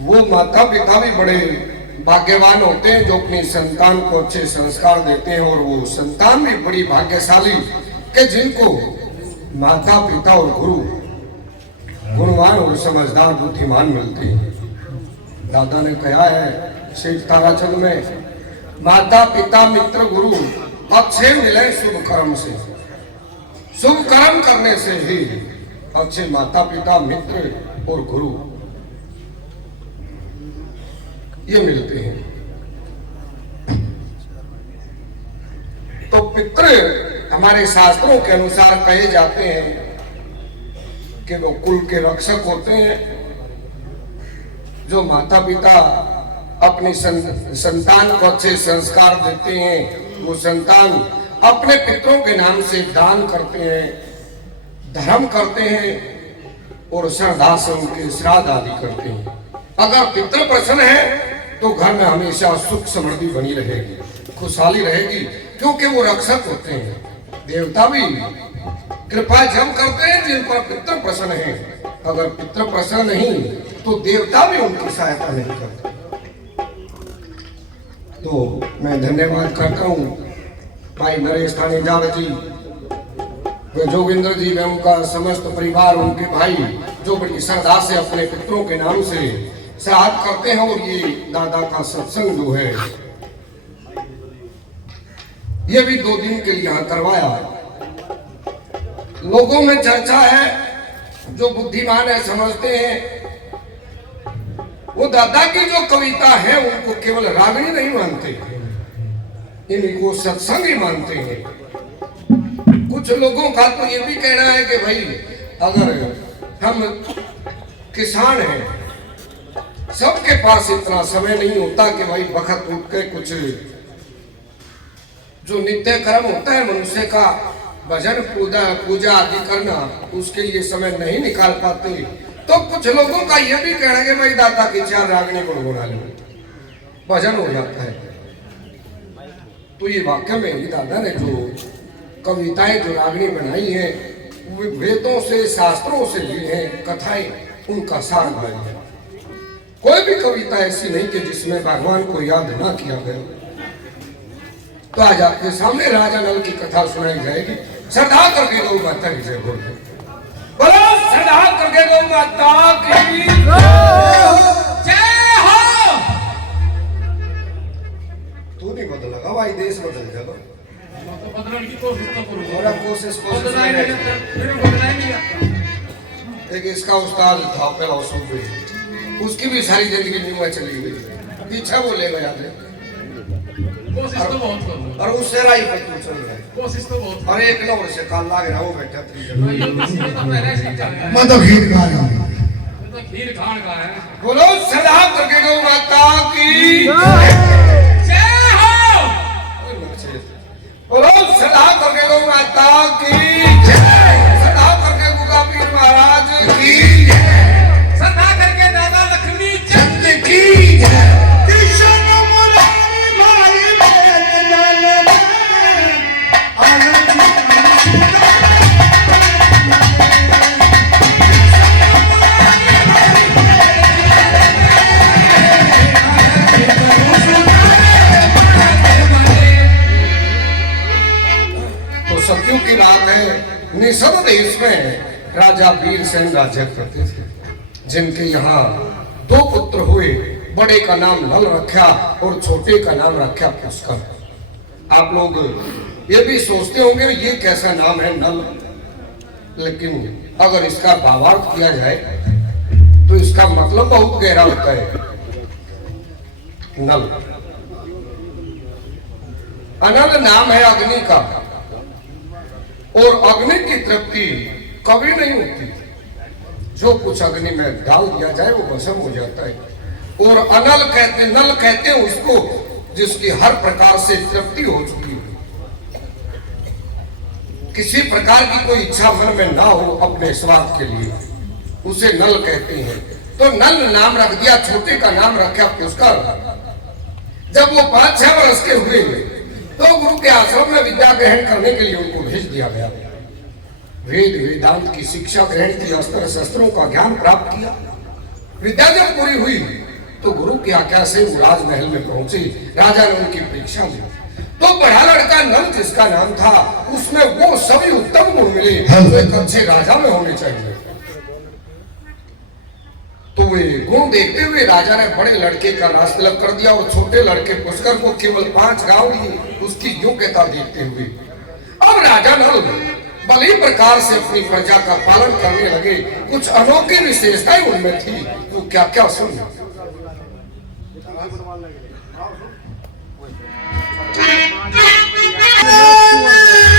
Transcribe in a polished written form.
वो माता पिता भी बड़े भाग्यवान होते हैं जो अपनी संतान को अच्छे संस्कार देते हैं, और वो संतान भी बड़ी भाग्यशाली कि जिनको माता पिता और गुरु गुणवान और समझदार बुद्धिमान मिलते हैं। दादा ने कहा है शेष ताराचंद में, माता पिता मित्र गुरु अच्छे मिले शुभ कर्म से। शुभ कर्म करने से ही अच्छे माता पिता मित्र और गुरु ये मिलते हैं। तो पितृ हमारे शास्त्रों के अनुसार कहे जाते हैं कि वो कुल के रक्षक होते हैं। जो माता पिता अपनी संतान को अच्छे संस्कार देते हैं, वो संतान अपने पितरों के नाम से दान करते हैं, धर्म करते हैं और श्रद्धा से उनके श्राद्ध आदि करते हैं। अगर पितृ प्रसन्न है तो घर में हमेशा सुख समृद्धि बनी रहेगी, खुशहाली रहेगी, क्योंकि वो रक्षक होते हैं। देवता भी कृपा जब करते हैं जिन पर पितृ प्रसन्न है। अगर पितृ प्रसन्न नहीं तो देवता भी उनकी सहायता नहीं करते। तो मैं धन्यवाद करता हूँ भाई नरेश थानेदार जी, जोगिंद्र जी व उनका समस्त परिवार, उनके भाई जो बड़ी श्रद्धा से अपने पितरों के नाम से श्राद्ध करते हैं। और ये दादा का सत्संग जो है ये भी 2 दिन के लिए यहाँ करवाया। लोगों में चर्चा है, जो बुद्धिमान है समझते हैं, वो दादा की जो कविता है उनको केवल रागनी नहीं मानते, इनको सत्संग ही मानते हैं। कुछ लोगों का तो ये भी कहना है कि भाई अगर हम किसान हैं, सबके पास इतना समय नहीं होता कि भाई वक्त उठ के कुछ जो नित्य कर्म होता है मनुष्य का, भजन पूजा आदि करना, उसके लिए समय नहीं निकाल पाते। तो कुछ लोगों का यह भी कहना है कि भाई दादा की 4 रागनी गुनगुना लो, भजन हो जाता है। तो ये वाक्य में ही दादा ने जो कविताएं जो रागनी बनाई हैं वो वेदों से शास्त्रों से ली हैं, कथाएं उनका सार गाया है। कोई भी कविता ऐसी नहीं कि जिसमें भगवान को याद ना किया गया। तो आज आपके सामने राजा नल की कथा सुनाई जाएगी। श्रद्धा करके गौ माता की जय बोल, बोलो श्रद्धा करके गौ माता की जय हो। तू नहीं बदलेगा भाई, देश बदल जाएगा। बदलने की कोशिश तो करो, और कोशिश एक इसका उस्ताद था पहला सूबे, उसकी भी सारी जिंदगी न्यू चली गई, पीछा बोलेगा याद है। कोशिश तो बहुत करो, और उससे राई पर तू चल रहा है, कोशिश तो बहुत। और एक नौर से काल लाग रहा वो बैठा मैं तो खीर खा रहा हूं, तो खीर खान का है। बोलो सदा करके गौ माता की जय हो, बोलो सदा करके गौ माता की जय, सदा करके गुगा पीर महाराज की जय, सदा करके दादा लक्ष्मी चंद की जय। सत्यों की रात है, निषद देश में राजा वीर सेन राज्य करते थे, जिनके यहाँ 2 पुत्र हुए। बड़े का नाम नल रखा और छोटे का नाम रखा पुष्कर। आप लोग ये भी सोचते होंगे ये कैसा नाम है नल, लेकिन अगर इसका भावार्थ किया जाए तो इसका मतलब बहुत गहरा होता है। नल अनल नाम है अग्नि का, और अग्नि की तृप्ति कभी नहीं होती। जो कुछ अग्नि में डाल दिया जाए वो भस्म हो जाता है। और अनल कहते, नल कहते हैं उसको जिसकी हर प्रकार से तृप्ति हो चुकी हो, किसी प्रकार की कोई इच्छा मन में ना हो अपने स्वार्थ के लिए, उसे नल कहते हैं। तो नल नाम रख दिया, छोटे का नाम रखा पुष्कर। जब वो 5-6 वर्ष के हुए तो गुरु के आश्रम में विद्या ग्रहण करने के लिए उनको भेज दिया गया। वेद वेदांत की शिक्षा ग्रहण की, अस्त्र शस्त्रों का ज्ञान प्राप्त किया। विद्या जब पूरी हुई तो गुरु की आज्ञा से वो राजमहल में पहुंचे। राजा ने उनकी परीक्षा ली तो बड़ा लड़का नल जिसका नाम था उसमें वो सभी उत्तम गुण मिले जो एक अच्छे राजा में होने चाहिए। तो वे गुण देखते हुए राजा ने बड़े लड़के का रास तिलक कर दिया और छोटे लड़के पुष्कर को केवल 5 गांव दिए उसकी योग्यता देखते हुए। अब राजा नल भली प्रकार से अपनी प्रजा का पालन करने लगे। कुछ अनोखी विशेषताएं उनमें थी। तो क्या क्या सुन Let's